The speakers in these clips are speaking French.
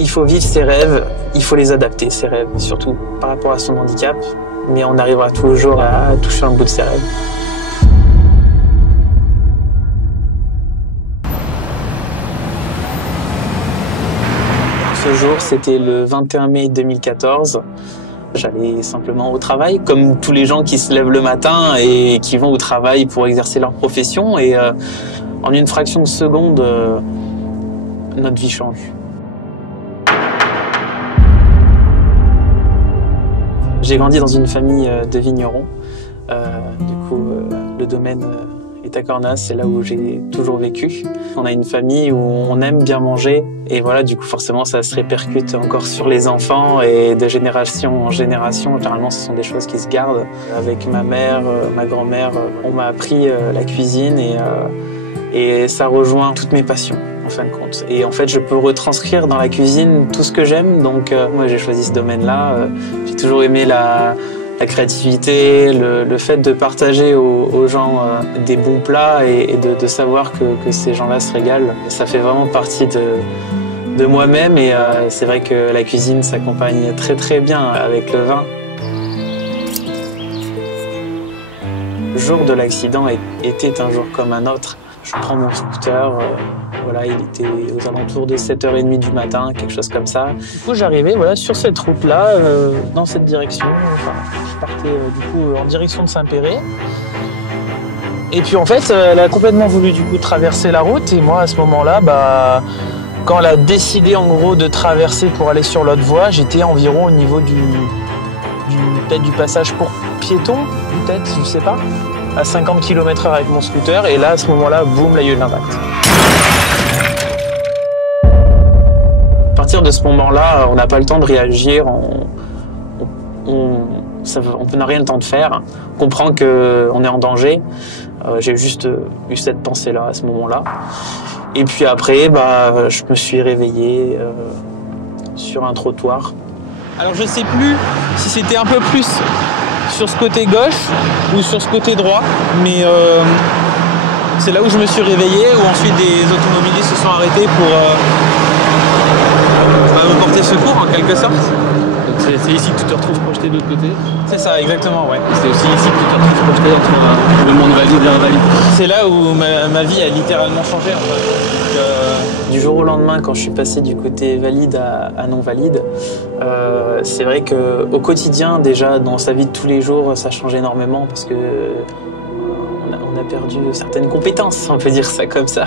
Il faut vivre ses rêves, il faut les adapter, ses rêves, surtout par rapport à son handicap. Mais on arrivera toujours à toucher un bout de ses rêves. Ce jour, c'était le 21 mai 2014. J'allais simplement au travail, comme tous les gens qui se lèvent le matin et qui vont au travail pour exercer leur profession. Et en une fraction de seconde, notre vie change. J'ai grandi dans une famille de vignerons. Le domaine est à Cornas, c'est là où j'ai toujours vécu. On a une famille où on aime bien manger et voilà, du coup forcément ça se répercute encore sur les enfants et de génération en génération. Généralement ce sont des choses qui se gardent. Avec ma mère, ma grand-mère, on m'a appris la cuisine et ça rejoint toutes mes passions en fin de compte. Et en fait je peux retranscrire dans la cuisine tout ce que j'aime, donc moi j'ai choisi ce domaine-là. J'ai toujours aimé la créativité, le fait de partager aux gens des bons plats et de savoir que ces gens-là se régalent. Ça fait vraiment partie de moi-même et c'est vrai que la cuisine s'accompagne très très bien avec le vin. Le jour de l'accident était un jour comme un autre. Je prends mon scooter, voilà, il était aux alentours de 7h30 du matin, quelque chose comme ça. Du coup, j'arrivais voilà, sur cette route-là, dans cette direction. Enfin, je partais du coup en direction de Saint-Péret. Et puis en fait, elle a complètement voulu du coup traverser la route. Et moi, à ce moment-là, quand elle a décidé en gros de traverser pour aller sur l'autre voie, j'étais environ au niveau peut-être du passage pour piétons, peut-être, je sais pas, à 50 km/h avec mon scooter. Et là, à ce moment-là, boum, là, il y a eu l'impact. À partir de ce moment-là, on n'a pas le temps de réagir, on n'a rien le temps de faire. On comprend qu'on est en danger. J'ai juste eu cette pensée-là à ce moment-là. Et puis après, je me suis réveillé sur un trottoir. Alors je sais plus si c'était un peu plus sur ce côté gauche ou sur ce côté droit, mais c'est là où je me suis réveillé, où ensuite des automobilistes se sont arrêtés pour me porter secours en quelque sorte. C'est ici que tu te retrouves projeté de l'autre côté? C'est ça, exactement, ouais. C'est aussi ici que tu te retrouves projeté entre le monde valide et invalide? C'est là où ma vie a littéralement changé en fait. Du jour au lendemain, quand je suis passé du côté valide à non valide, c'est vrai qu'au quotidien, déjà dans sa vie de tous les jours, ça change énormément parce que on a perdu certaines compétences, on peut dire ça comme ça,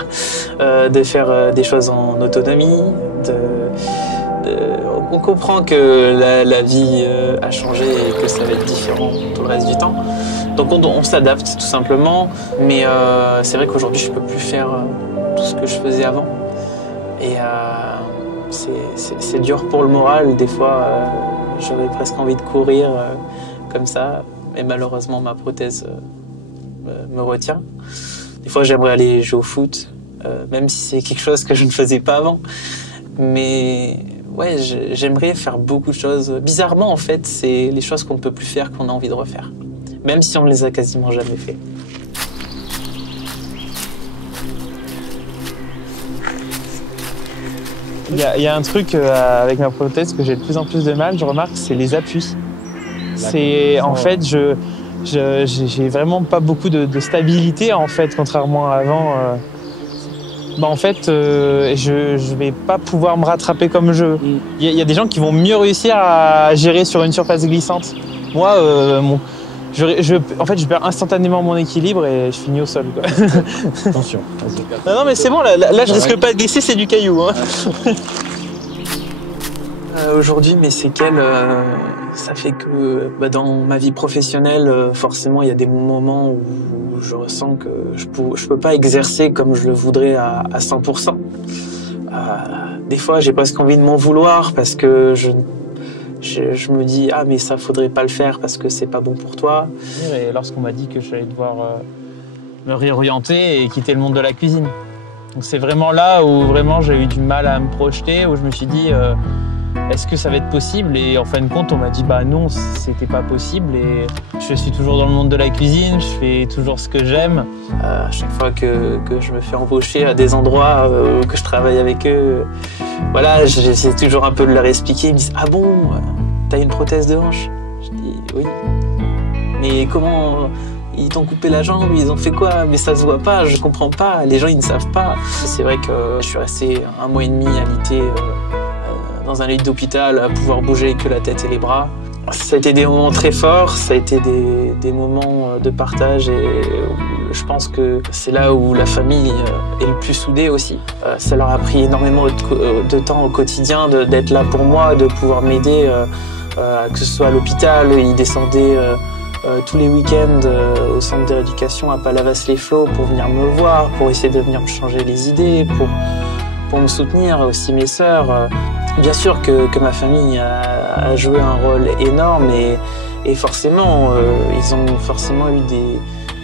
de faire des choses en autonomie, on comprend que la vie a changé et que ça va être différent tout le reste du temps. Donc on s'adapte tout simplement, mais c'est vrai qu'aujourd'hui je peux plus faire tout ce que je faisais avant. Et c'est dur pour le moral, des fois j'aurais presque envie de courir comme ça, mais malheureusement ma prothèse me retient. Des fois j'aimerais aller jouer au foot, même si c'est quelque chose que je ne faisais pas avant. Mais ouais, j'aimerais faire beaucoup de choses. Bizarrement, en fait, c'est les choses qu'on ne peut plus faire qu'on a envie de refaire. Même si on ne les a quasiment jamais fait. Il y a un truc avec ma prothèse que j'ai de plus en plus de mal, je remarque, c'est les appuis. En fait, j'ai vraiment pas beaucoup de stabilité, en fait, contrairement à avant. En fait, je vais pas pouvoir me rattraper comme je veux. Il y a des gens qui vont mieux réussir à gérer sur une surface glissante. Moi, en fait, je perds instantanément mon équilibre et je finis au sol, quoi. Attention. Non, mais c'est bon, là je risque pas de glisser, c'est du caillou. Hein. Aujourd'hui, mes séquelles, ça fait que dans ma vie professionnelle, forcément, il y a des moments où je ressens que je peux pas exercer comme je le voudrais à 100%. Des fois, j'ai presque envie de m'en vouloir parce que je me dis « Ah, mais ça, faudrait pas le faire parce que c'est pas bon pour toi. » Et lorsqu'on m'a dit que j'allais devoir me réorienter et quitter le monde de la cuisine. Donc c'est vraiment là où vraiment j'ai eu du mal à me projeter, où je me suis dit est-ce que ça va être possible? Et en fin de compte, on m'a dit bah non, c'était pas possible. Et je suis toujours dans le monde de la cuisine, je fais toujours ce que j'aime. À chaque fois que je me fais embaucher à des endroits que je travaille avec eux, voilà, j'essaie toujours un peu de leur expliquer. Ils me disent « Ah bon, t'as une prothèse de hanche ?» Je dis « Oui. » Mais comment ils t'ont coupé la jambe, ils ont fait quoi? Mais ça se voit pas, je comprends pas, les gens ils ne savent pas. C'est vrai que je suis resté 1 mois et demi alité dans un lit d'hôpital, à pouvoir bouger que la tête et les bras. Ça a été des moments très forts, ça a été des moments de partage et je pense que c'est là où la famille est le plus soudée aussi. Ça leur a pris énormément de temps au quotidien d'être là pour moi, de pouvoir m'aider, que ce soit à l'hôpital, ils descendaient tous les week-ends au centre de rééducation à Palavas-les-Flots pour venir me voir, pour essayer de venir me changer les idées, pour me soutenir, aussi mes sœurs. Bien sûr que ma famille a joué un rôle énorme et forcément, ils ont forcément eu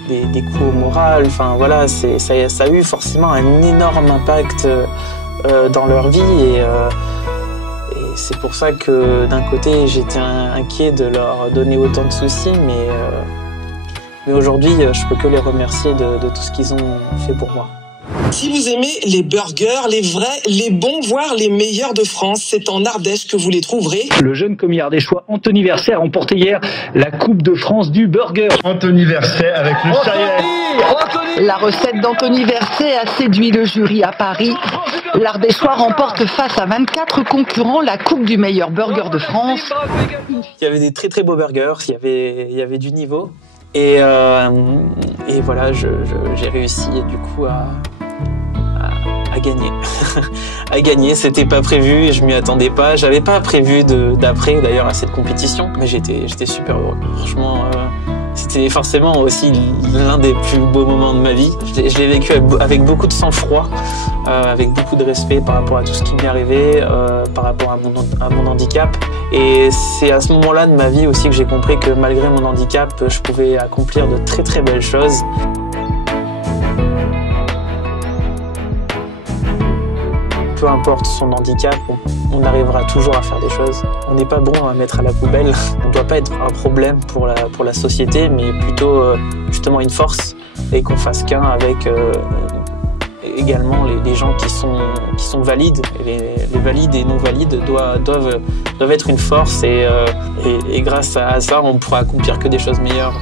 des coups au moral. Enfin voilà, ça a eu forcément un énorme impact dans leur vie et c'est pour ça que d'un côté j'étais inquiet de leur donner autant de soucis, mais aujourd'hui je peux que les remercier de tout ce qu'ils ont fait pour moi. Si vous aimez les burgers, les vrais, les bons, voire les meilleurs de France, c'est en Ardèche que vous les trouverez. Le jeune commis ardéchois Anthony Verset a remporté hier la Coupe de France du burger. Anthony Verset avec le Chayenne. La recette d'Anthony Verset a séduit le jury à Paris. L'Ardéchois remporte face à 24 concurrents la Coupe du meilleur burger de France. Il y avait des très très beaux burgers, il y avait du niveau. Et voilà, j'ai réussi du coup à gagner. À gagner, c'était pas prévu et je m'y attendais pas. J'avais pas prévu d'après d'ailleurs à cette compétition, mais j'étais super heureux. Franchement, c'était forcément aussi l'un des plus beaux moments de ma vie. Je l'ai vécu avec beaucoup de sang-froid, avec beaucoup de respect par rapport à tout ce qui m'est arrivé, par rapport à mon handicap. Et c'est à ce moment-là de ma vie aussi que j'ai compris que malgré mon handicap, je pouvais accomplir de très très belles choses. Peu importe son handicap, on arrivera toujours à faire des choses. On n'est pas bon à mettre à la poubelle. On ne doit pas être un problème pour la société, mais plutôt justement une force et qu'on fasse qu'un avec également les gens qui sont valides. Les valides et non valides doivent être une force et grâce à ça, on pourra accomplir que des choses meilleures.